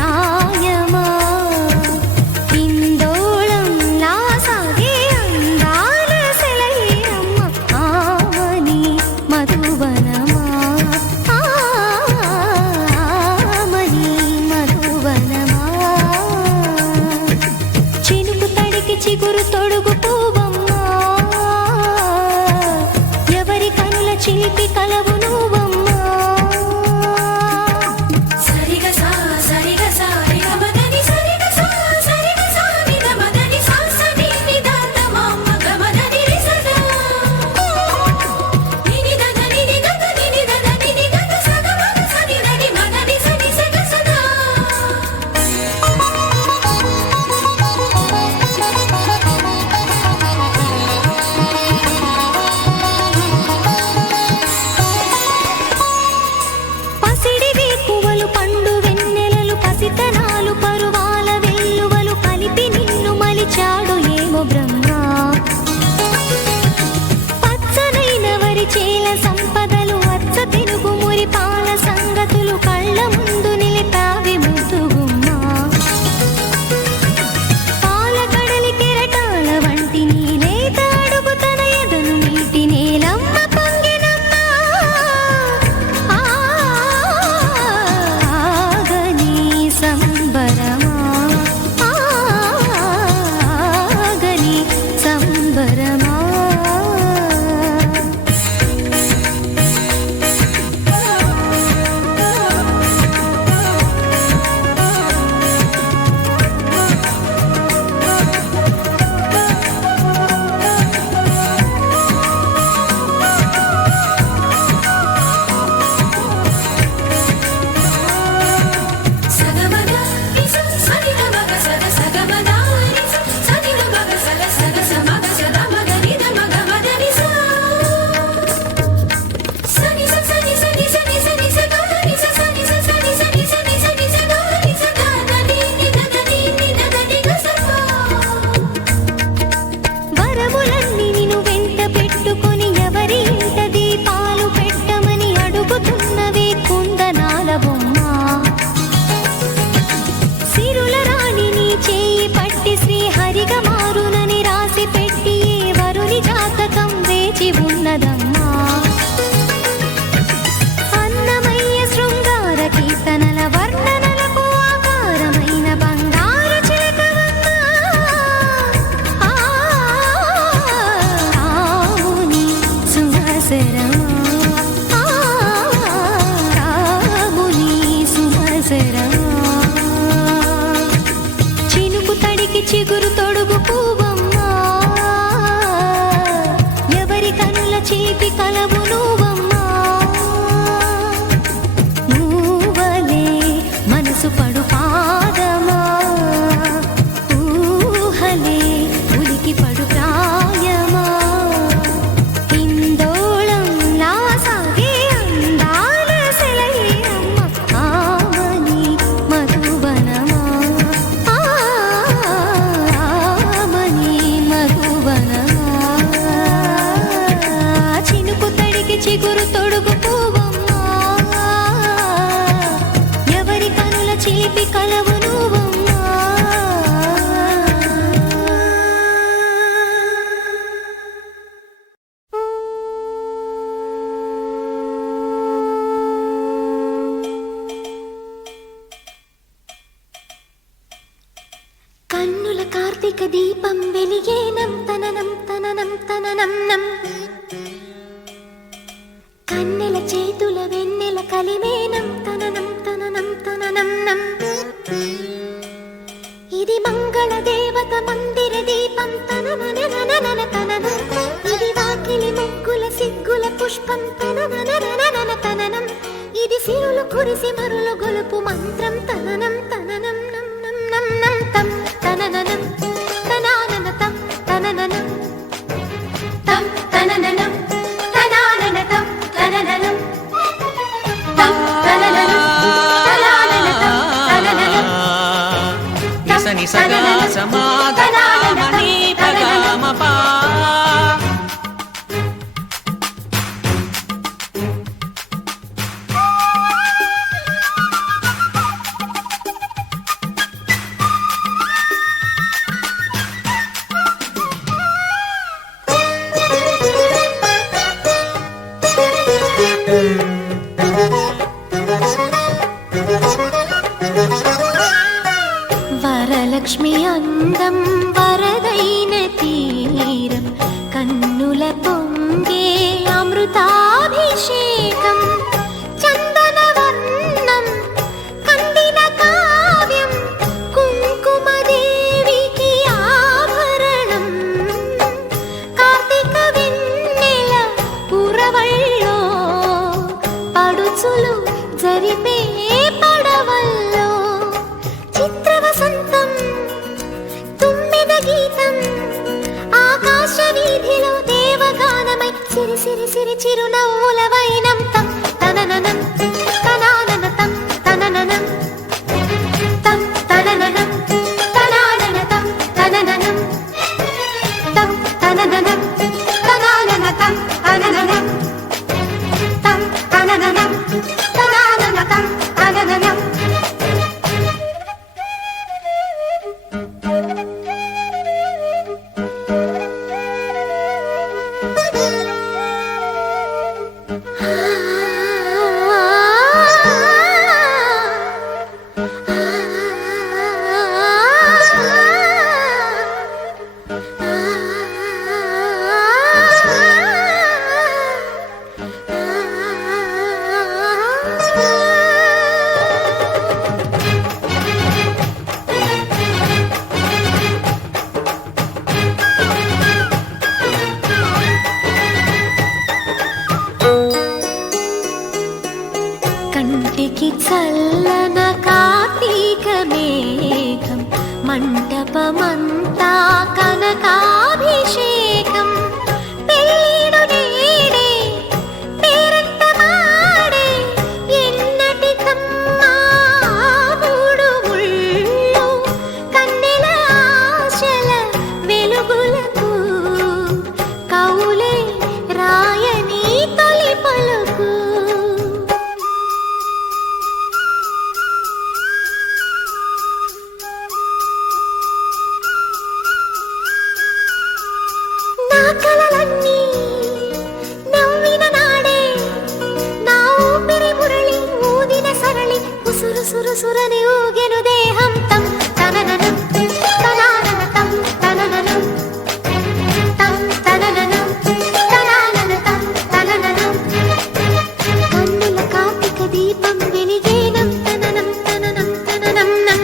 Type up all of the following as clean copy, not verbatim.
ప్రాయమా ఇందోళం లాసాగే అందాల సెలయేరమ్మ ఆమని మధువనమా ఆమని మధువనమా చినుకు తడికి చిగురు తొడుగు పూవమ్మా ఎవరి కనుల చిలిపి కలవు నువ్వమ్మా చినుకు తడికి చిగురు తొడుగు పూవమ్మా ఎవరి కనుల చిలిపి కలవు నువ్వమ్మా నువ్వలే మనసు పడు పాదమా ఊహలే ఉలికి పడు ప్రాయమా ఇందోళం లాసాగే అందాల సెలయేరమ్మ ఆమని మధువనమా ఆమని మధువనమా చినుకు తడికి చిగురు తొడుగు పూవమ్మా ఎవరి కనుల చిలిపి కలవు నువ్వమ్మా కన్నుల కార్తీక దీపం వెలిగేనం తననం తననం తననం నం కన్నెల చేతుల వెన్నెల కలిమేనం తననం తననం తననం నం ఇది మంగళ దేవత మందిర దీపం తనననననన తననం ఇది వాకిలి ముగ్గుల సిగ్గుల పుష్పం తనననననన తననం ఇది సిరులు కురిసి మరులు గొలుపు మంత్రం తననం తననం నం నం నం నం తం తనననం తనానన తం తనననం తం తనననం తనానన తం తనననం తం తనననం తనానన తం తనననం నిసని సగా సమాగమని పగమపా వరలక్ష్మి అందం వరదైన తీరం కన్నుల పొంగే అమృతాభిషేకం చందనవర్ణం కందిన కావ్యం కుంకుమదేవికి ఆభరణం కార్తీక వెన్నెల పురవళ్ళో పడుచులు జరిపే పడవల్లో చిత్రవసంతం తుమ్మెద గీతం ఆకాశ వీధిలో దేవగానమై సిరి సిరి సిరి చిరునవ్వుల వైనం తం తనననం తనానన తం తనననం తం తనననం తనానన తం తనననం తం తనననం తనానన తం తనననం తం తనననం తనానన తం తనననం కంటికి చల్లన కార్తీక మేఘం మంటపమంతా కనకాభిషేకం పెళ్ళిడు నేడే పేరంటమాడే ఎన్నటికమ్మా మూడు ముళ్ళు కన్నెల ఆశల వెలుగులకు కౌలే రాయని తొలి పలుకు కలలన్నీ నవ్విన నాడే నా ఊపిరి మురళి ఊదిన సరళి ఉసురు సురు సురని ఊగెను దేహం తం తనననం తనానన తం తనననం తం తనననం తనానన తం తనననం కన్నుల కార్తీక దీపం వెలిగేనం తననం తననం తననం నం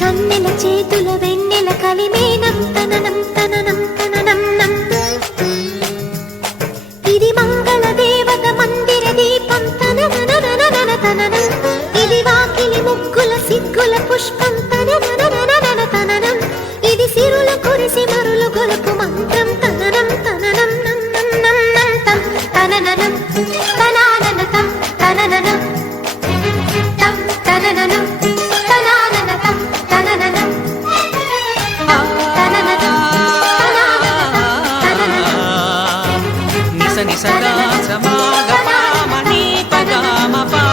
కన్నెల చేతుల వెన్నెల కలిమేనం తననం తననం తననం నం ఇది మంగళ దేవత మందిర దీపం తనననననన తననం ఇది వాకిలి ముగ్గుల సిగ్గుల పుష్పం తనననననన తననం ఇది సిరుల కురిసి మరులు గొలుపు మంత్రం తననం తననం నన్నం నన్నం తం తనననం తనానన తం తనననం తం తనననం తనానన తం తనననం నిస నిసగా సమాగమని పగమపా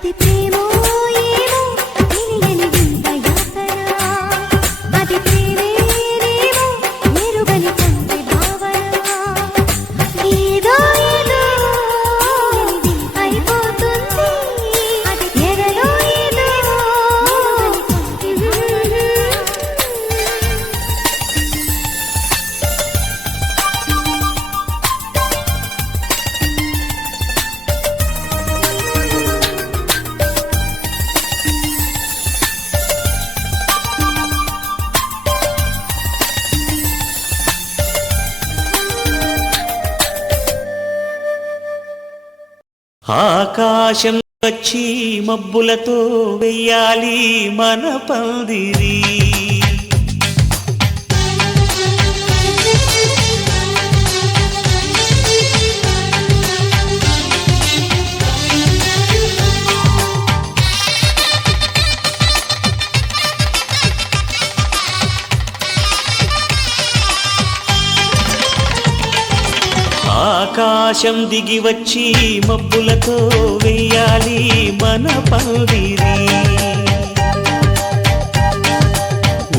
అది ప్రేమో ఏమో తెలియని వింత యాతన అది ప్రేమేనేమో ఎరుగని కంటి భావన ఏదో ఏదో అయిపోతుంది అది ఎదలో ఏదో ఆకాశం వచ్చి మబ్బులతో వెయ్యాలి మన పందిరి ఆకాశం దిగి వచ్చి మబ్బులతో వెయ్యాలి మన పందిరి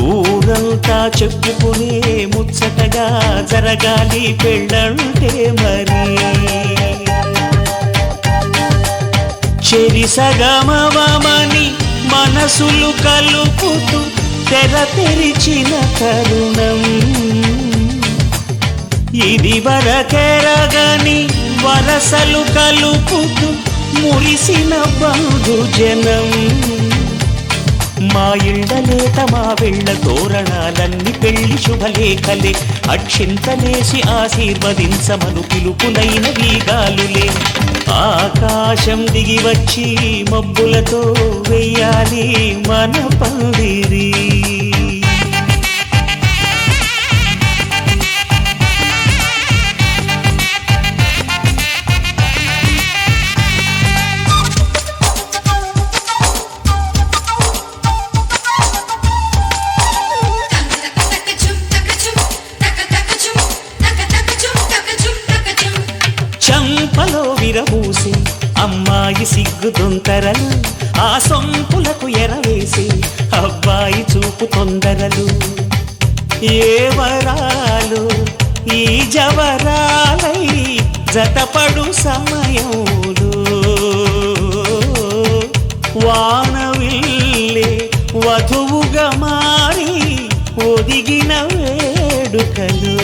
ఊరంతా చెప్పుకునే ముచ్చటగా జరగాలి పెళ్ళంటే మరి చెరిసగమవమని మనసులు కలుపుతూ తెర తెరిచిన తరుణం ఇది వరకెరగని వరసలు కలుపుతూ మురిసిన బంధుజనం మా ఇళ్ళలేత మా వెళ్ళ తోరణాలన్నీ పెళ్లి శుభలేఖలే అక్షింతలేసి ఆశీర్వదించమను పిలుపునైన వీగాలులే ఆకాశం దిగి వచ్చి మబ్బులతో వెయ్యాలి మన పందిరి చంపలో విరబూసి అమ్మాయి సిగ్గు దొంతరలు ఆ సొంపులకు ఎరవేసి అబ్బాయి చూపు తొందరలు ఏ వరాలు ఈ జవరాలై జతపడు సమయంలో వానవిల్లే వధువుగా మారి ఒదిగిన వేడుకలు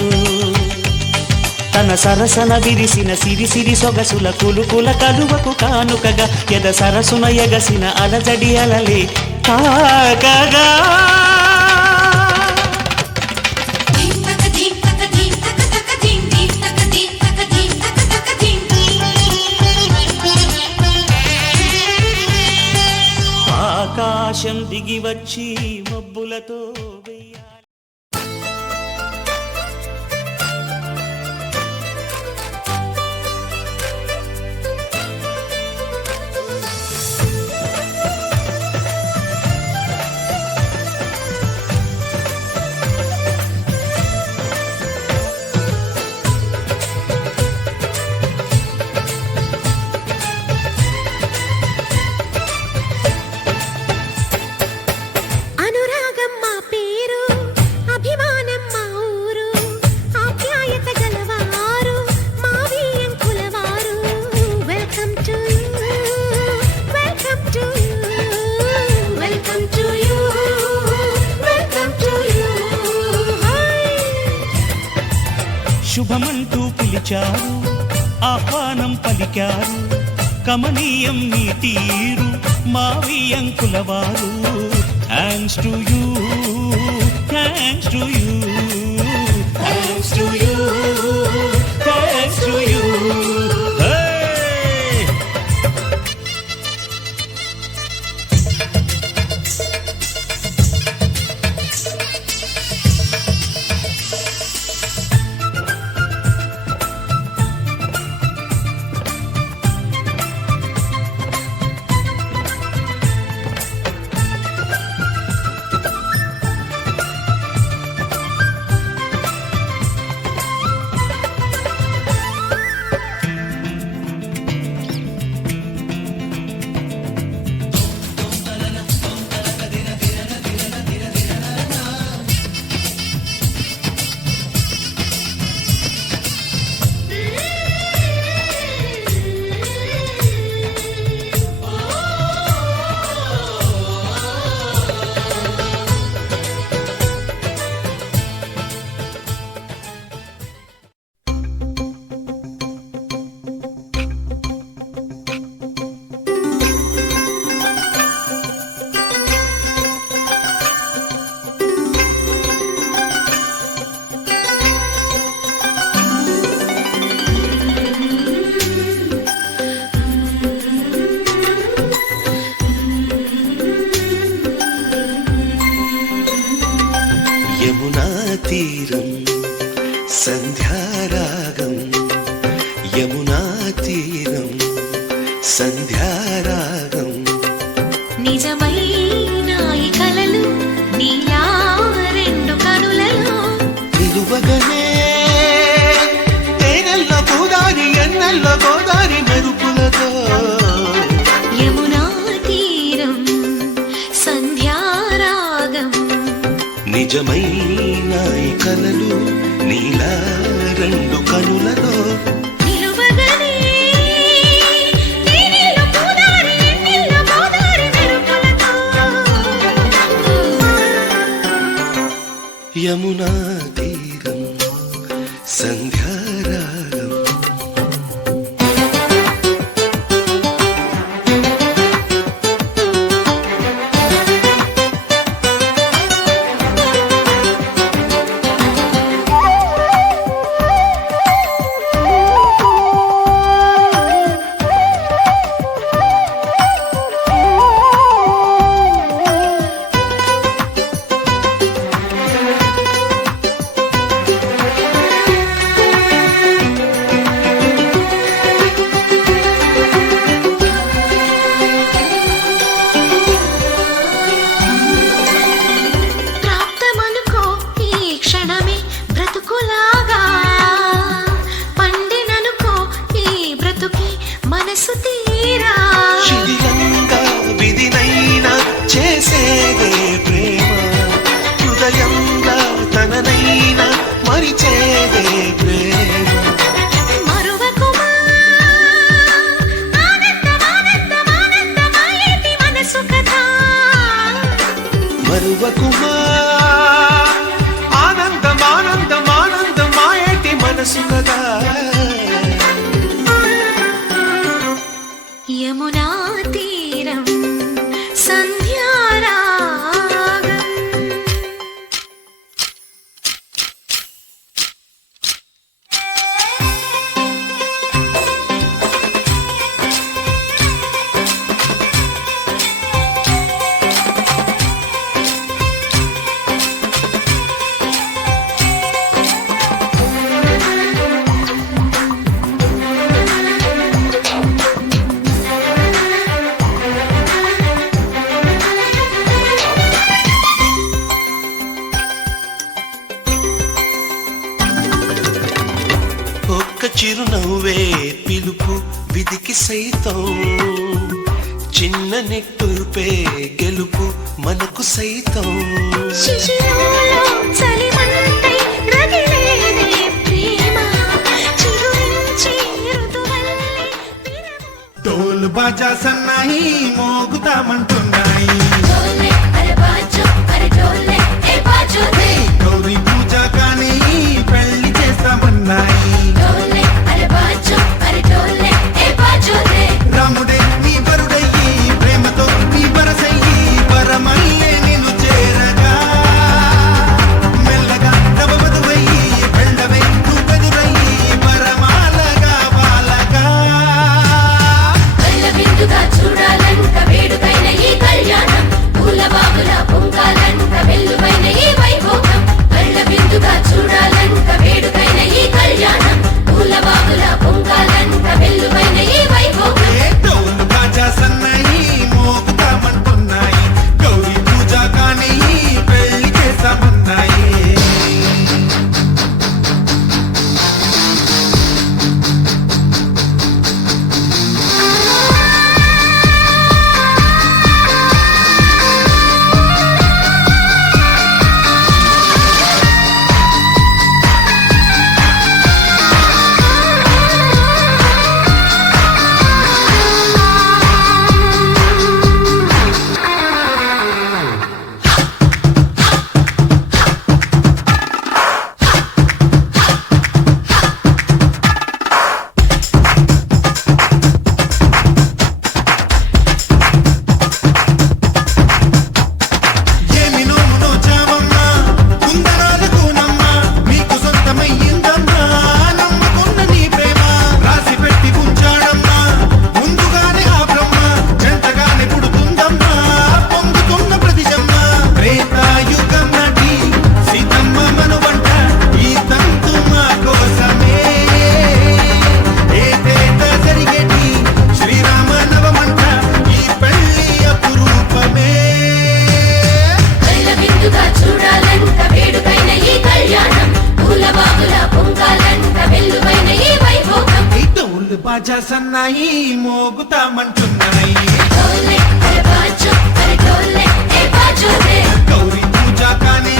తన సరసన విరిసిన సిరిసిరి సొగసుల కులుకుల కలువకు కానుకగా ఎద సరసున ఎగసిన అలజడి అలలే కాకగా ఆకాశం దిగి వచ్చి మబ్బులతో శుభమంటూ పిలిచారు ఆహ్వానం పలికారు కమనీయం మీ తీరు మావి అంకులవారు thanks to you thanks to you thanks to you thanks to you తీరం సంధ్యారాగం యమునా తీరం సంధ్యారాగం నిజమైన ఈ కలలు నీలా రెండు కనులలో నిలువగనే తేనెల్ల గోదారి ఎన్నెల్ల గోదారి మెరుపులతో యమునా తీరం సంధ్యారాగం నిజమైన ఈ కలలు నీలా రెండు కనులలో నిలువగనే తేనెల గోదారి ఎన్నెల గోదారి మెరుపులతో యమునా తీరం సంధ్యారాగం ప్రాప్తమనుకో ఈ క్షణమే బ్రతుకులాగా పండిననుకో ఈ బ్రతుకి మనసు తీరా శిథిలంగా విధినైనా చేసేదే ప్రేమ హృదయంగా తననైనా మరిచేదే ప్రేమ మరువకుమా ఆనందమానందమానందమాయేటి మనసు కథ మరువకుమా ఆనందమానందమానందమాయేటి మనసు కదా యమునా తీరం సంధ్యారాగం ఒక్క చిరునవ్వే పిలుపు విధికి సైతం చిన్న నిట్టూర్పే గెలుపు మనకు సైతం శిశిరంలో చలిమంటై రగిలేదే ప్రేమ చిగురించి ఋతువల్లే విరము టోలు బాజా సన్నాయి మోగుతామంటున్నాయి డోలే అరే బాజో అరే డోలే ఏ బాజో దే గౌరీ పూజ కానీ పెళ్లి చేస్తామన్నాయి డోలే అరే బాజో అరే డోలే ఏ బాజో దే రాముడే నీ బరుడయ్యి ప్రేమతో నీ బరసయ్యి పరమల్లే నిన్ను చేరగా మెల్లగా నవవధువయ్యి వెళ్ళవే నువ్వెదురయ్యి పరమాలగా బాలగా కళ్ళ విందుగా చూడాలంట వేడుకైన ఈ కళ్యాణం బాజా సన్నాయి మోగుతామంటున్నాయి ढोले अरे बाजो अरे ढोले ए बाजो रे గౌరీ పూజ కానీ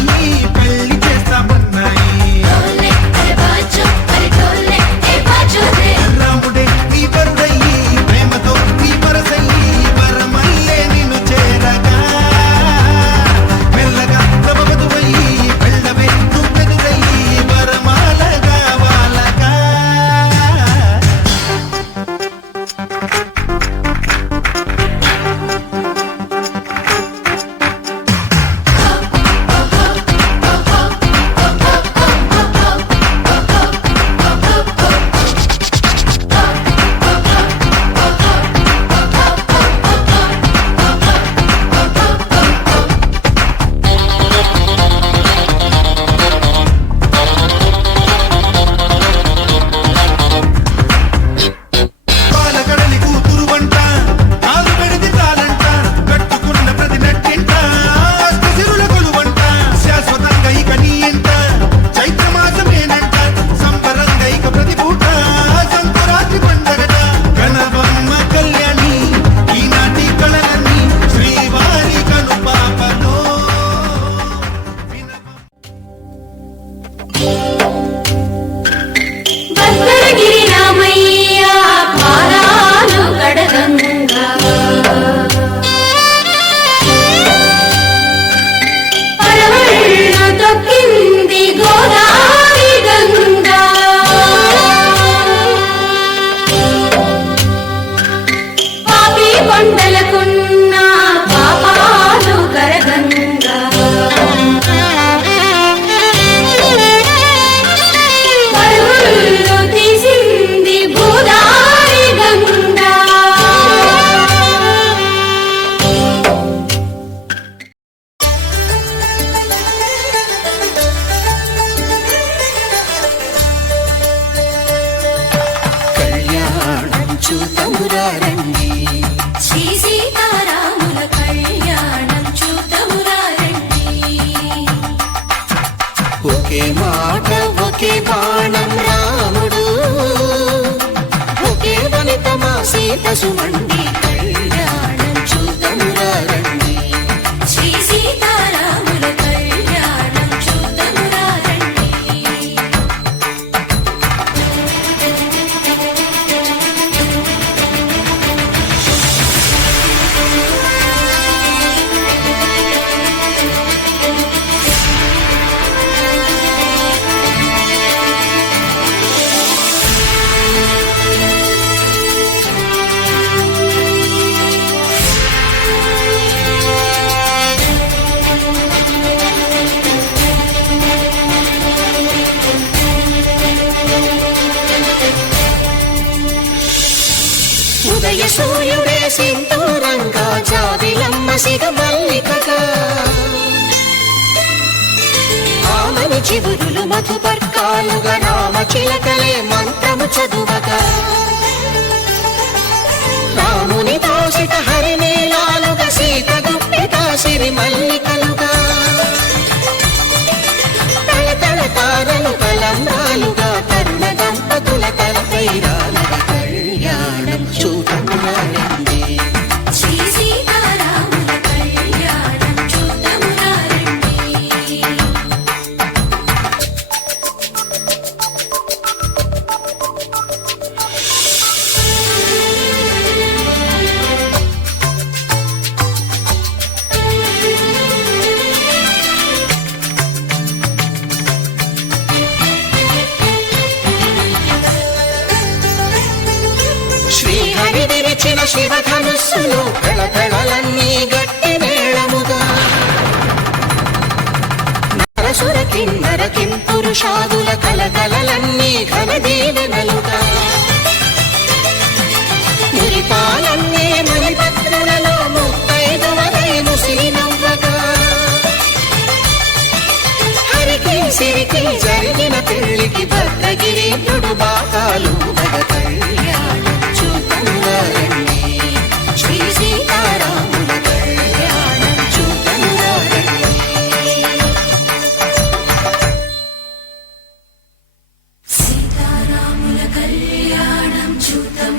పెళ్లి చేస్తామన్నాయి ढोले अरे बाजो अरे ढोले ए बाजो रे రాముడే నీ వరుడయ్యి ప్రేమతో నీ వరసయ్యి వరమల్లే నిన్ను చేరగా మెల్లగా తమ వధువయ్యి వెళ్ళవే నువ్వెదురయ్యి వరమాలగా వాలగా పాలకడలి కూతురు వంట కాలు పెడితే చాలంట కట్టుకున్న ప్రతి నట్టింట సిరుల కొలువంట శాశ్వతంగా ఇక నీ ఇంట చైత్రమాసమేనంట సంబరంగా ఇక ప్రతి పూట సంకురాత్రి పండగట గణబొమ్మ కళ్యాణి ఈనాటి కళలన్నీ శ్రీవారి కనుపాపలో భద్రగిరి రామయ్య పారాలు కడగంగా పరవళ్ళ తొక్కింది గోదావరి గంగా పాపి కొండలకున్న పాపాలు కరగంగా పరుగులు తీసింది గోదావరి గంగా కళ్యాణం చూతమురారండి శ్రీ సీతారాముల కళ్యాణం చూతమురా రండి ఒకే మాట ఒకే బాణం రాముడు ఒకే వనిత మా సీత సుమండి కళ్యాణం చూతమురారండి శ్రీ సీతారాముల కళ్యాణం చూతమురా రండి ఉదయ సూర్యుడే సింధూరంగా జాబిలమ్మ సిగ మల్లికగా ఆమని చివురులు మధుపర్కాలుగా రామ చిలకలే మంత్రము చదువగా రాముని దోసిట హరినీలాలుగా సీత గుప్పిట సిరి మల్లికలుగా తల తల తారలు కలంబాలుగా తరుణ దంపతుల తలపైరాలుగా కళ్యాణం చూడమురారండి శ్రీ సీతారాముల కళ్యాణం చూతమురా రండి శ్రీహరి విరిచిన శివధనుస్సులు కళకళలన్నీ గట్టి మేళముగా నరసుర కిన్నర కింపురుషాదుల కలకలలన్నీ ఘన దీవెనలుగా మురిపాలన్నీ మణిపత్రులలో ముత్తైదువలై ముసినవ్వగా హరికి సిరికి జరిగిన పెళ్లికి భద్రగిరి నుడు బాకాలు కళ్యాణం చూతమురారండి శ్రీ సీతారాముల కళ్యాణం చూతమురారండి సీతారాముల కళ్యాణం చూతమురా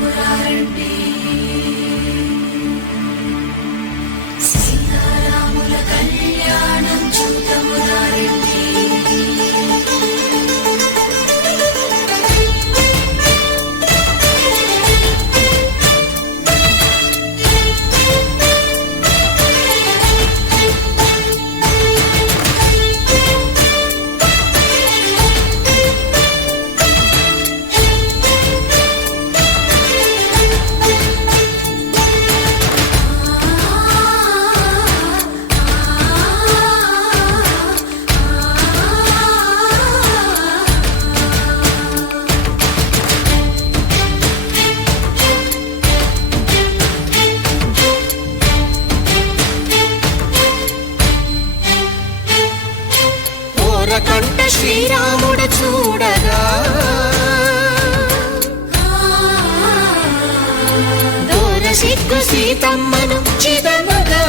సీతమ్మను చిదమగా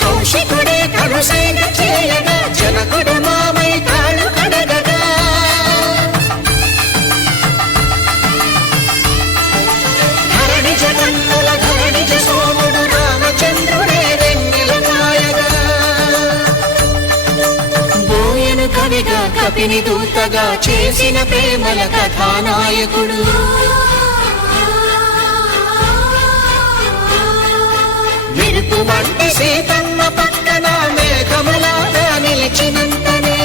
కౌశికుడే కరుసైన చేయగా జనకుడు మామై తాడు అడగగా ధరణి జగన్నుల ధరణి సోముడు రామచంద్రుడే వెన్నెల నాయగా బోయను కవిగా కపిని దూతగా చేసిన ప్రేమల కథానాయకుడు మెరుపు వంటి సీతమ్మ పక్కన మేఘములాగా నిలిచినంతనే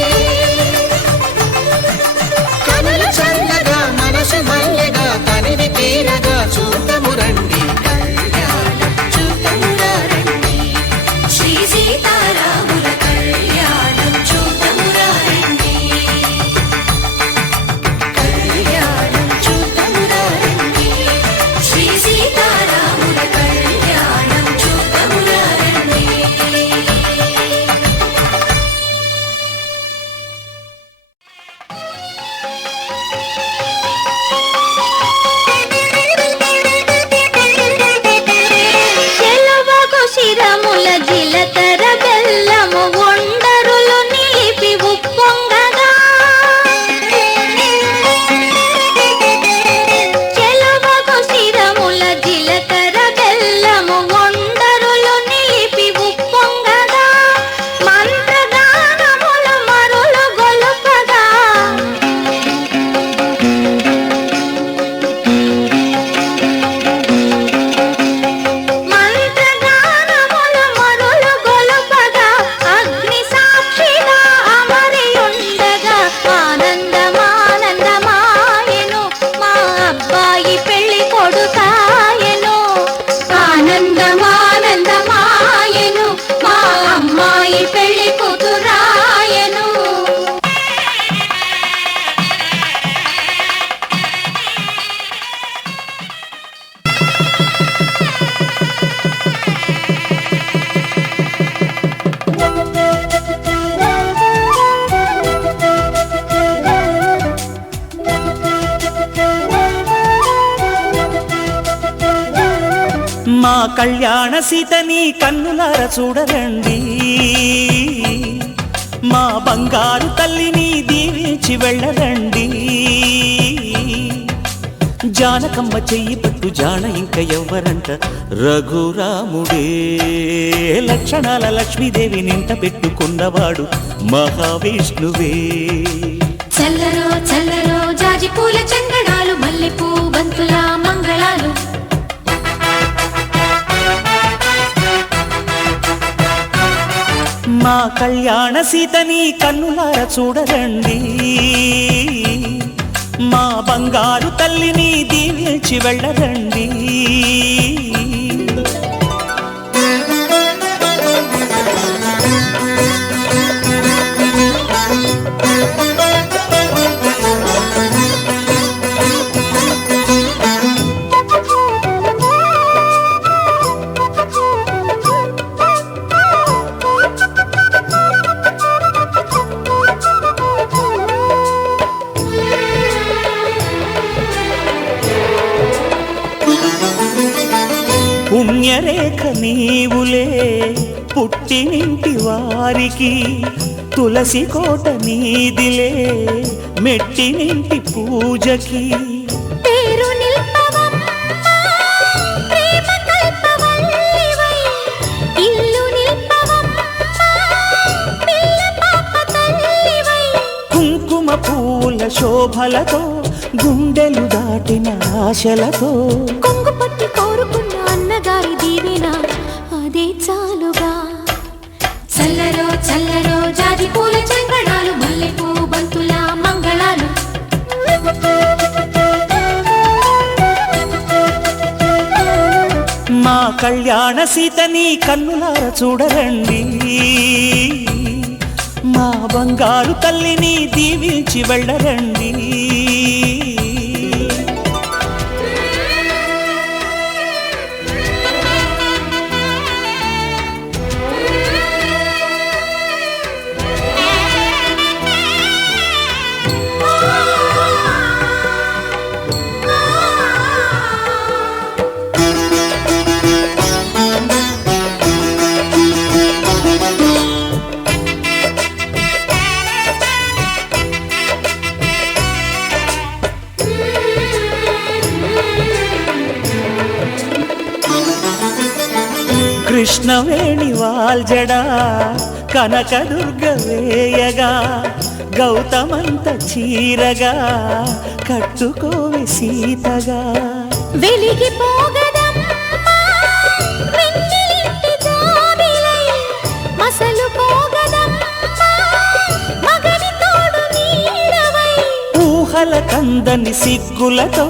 కనులు చల్లగా మనసు మల్లెగా తనివి తీరగా చూతము రండి కళ్యాణం చూతమురా రండి శ్రీ సీతారాముల కళ్యాణం చూతమురా రండి కళ్యాణం చూతమురా రండి శ్రీ సీతారాముల కళ్యాణం చూతమురా రండి చెలవగు శిరముల జిలకర బెల్లము ఒండరులు నిలిపి ఉప్పొంగగా చెలవగు శిరముల జిలకర బెల్లము ఒండరులు నిలిపి ఉప్పొంగగా మంత్రగానముల మరులు గొలుపగా మంత్రగానముల మరులు గొలుపగా అగ్ని సాక్షిగా అమరి ఉండగా ఆనందమానందమాయెను మా అబ్బాయి పెళ్లి కొడుకాయెను ఆనందమానందమాయెను మా అమ్మాయి పెళ్లి కూతురాయెను మా కళ్యాణ సీతని కన్నులార చూడరండి మా బంగారు తల్లిని దీవించి వెళ్ళరండి జానకమ్మ చెయ్యి పట్టు జాన ఇంక ఎవ్వరంట రఘురాముడే లక్షణాల లక్ష్మీదేవి నింట పెట్టుకున్నవాడు మహావిష్ణువే చల్లరో చల్లరో జాజి పూల చందనాలు మల్లెపూ బంతుల మంగళాలు మా కళ్యాణ సీతని కన్నులార చూడరండి మా బంగారు తల్లిని దీవించి వెళ్ళరండి పుణ్యరేఖ నీవులే పుట్టినింటి వారికి తులసి కోట నీదిలే మెట్టినింటి పూజకి పేరు నిల్పవమ్మా ప్రేమ కల్పవల్లివై ఇల్లు నిల్పవమ్మా పిల్ల పాప తల్లివై కుంకుమ పూల శోభలతో గుండెలు దాటిన ఆశలతో కొంగు పట్టి కోరుకున్న అన్నగారి దీవెన అదే చాలుగా చల్లరో చల్లరో జాజి పూల చందనాలు మల్లెపూ బంతుల మంగళాలు మా కళ్యాణ సీతని కన్నులార చూడరండి మా బంగారు తల్లిని దీవించి వెళ్ళరండి ఆ కృష్ణవేణి వాల్జడా కనకదుర్గ వేయగా గౌతమంత చీరగా కట్టుకోవి సీతగా వెలిగిపోగదమ్మా వెన్నెలింటి జాబిలై మసలుపోగదమ్మా మగని తోడు నీడవై ఊహల కందని సిగ్గులతో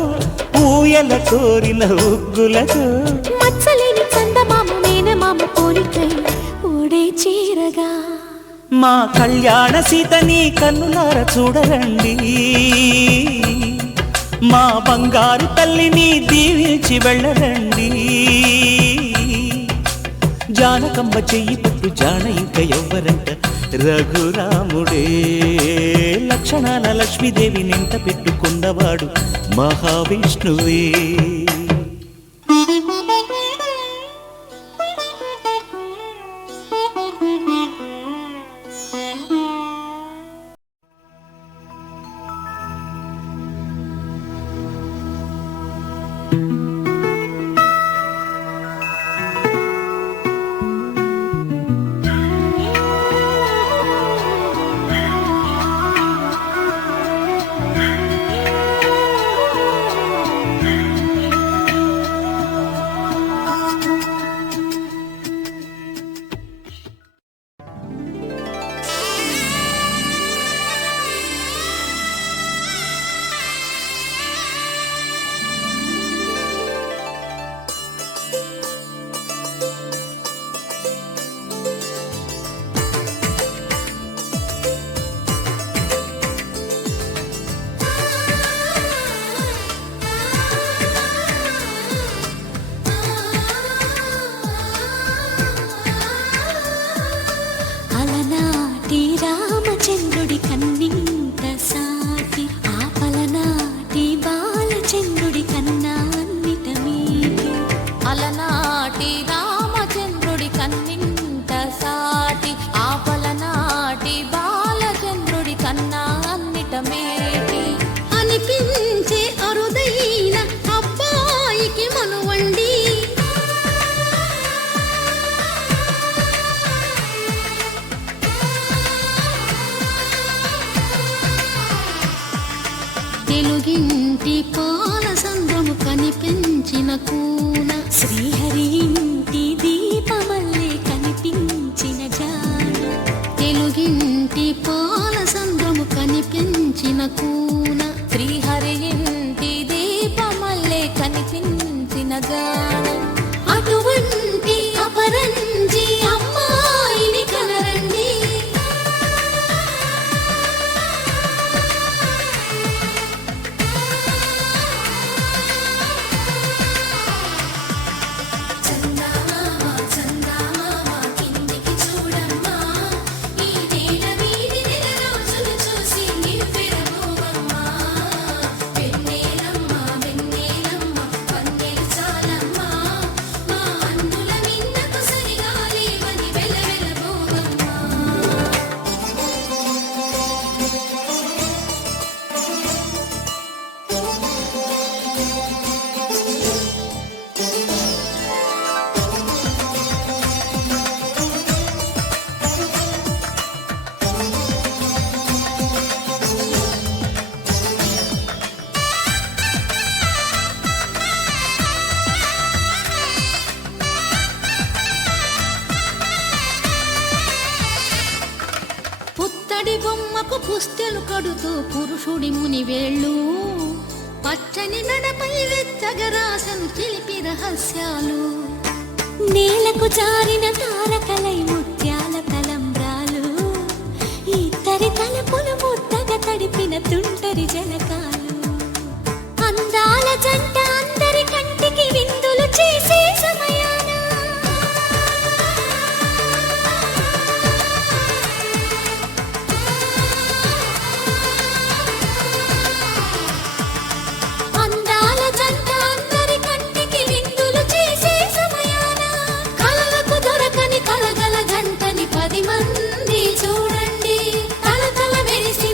ఊయల కోరిన ఉగ్గులతో మచ్చలేని చందమామ మేనమామ పోలికై ఊడే చీరగా మా కళ్యాణ సీతని కన్నులార చూడరండి మా బంగారు తల్లిని దీవించి వెళ్ళరండి జానకమ్మ చెయ్యి పట్టు జాన ఇంక ఎవ్వరంట రఘురాముడే లక్షణాల లక్ష్మీదేవి నింట పెట్టుకున్నవాడు మహావిష్ణువే అలనాటి రామచంద్రుడి కన్నింత సాటి ఆపలనాటి బాలచంద్రుడి కన్నా అన్నిట మీది అలనాటి రామచంద్రుడి కన్నింత సాటి ఆపలనాటి బాలచంద్రుడి కన్నా అన్నిట మేటి అనిపించే అరుదైన అబ్బాయికి మనువండి తెలుగింటి పాల సంద్రము కనిపించిన కూన శ్రీహరి ఇంటి దీపమల్లే కనిపించిన జాన తెలుగింటి పాల సంద్రము కనిపించిన కూన శ్రీహరి ఇంటి దీపమల్లే కనిపించిన గానం అటువంటి అపరంజి అమ్మాయిని కనరండి చందమామ చందమామ కిందికి చూడమ్మా ఈ నేల వీధి నెల రోజులు చూసి నివ్వెరపోవమ్మా వెన్నెలమ్మ వెన్నెలమ్మ వన్నెలు చాలమ్మా మా అన్నుల నిన్నకు సరిగా లేవని వెలవెలబోవమ్మా పుత్తడి బొమ్మకు పుస్తెలు కడుతూ పురుషుడి ముని వేళ్ళు పచ్చని నడపై వెచ్చగరాసను చిలిపి రహస్యాలు నేలకు జారిన తారకలై ముత్యాల తలంబ్రాలు ఇద్దరి తలపులు ముద్దగా తడిపిన తుంటరి జలకాలు అందాల జంట అందరి కంటికి విందులు చేసే సమయాన అందాల జంట అందరి కంటికి విందులు చేసే సమయాన కలలకు దొరకని కలగల జంటని 10 మంది చూడండి తల తల మెరిసి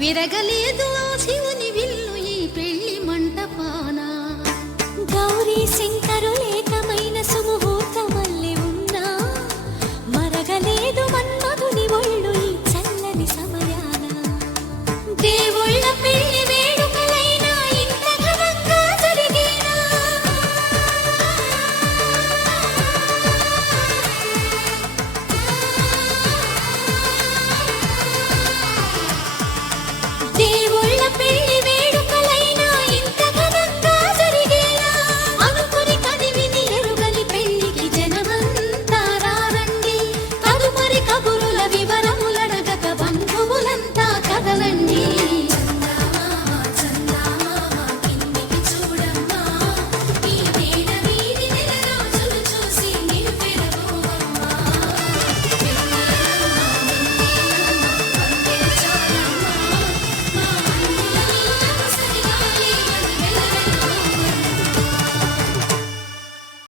విరగలేదు ఆ శివుని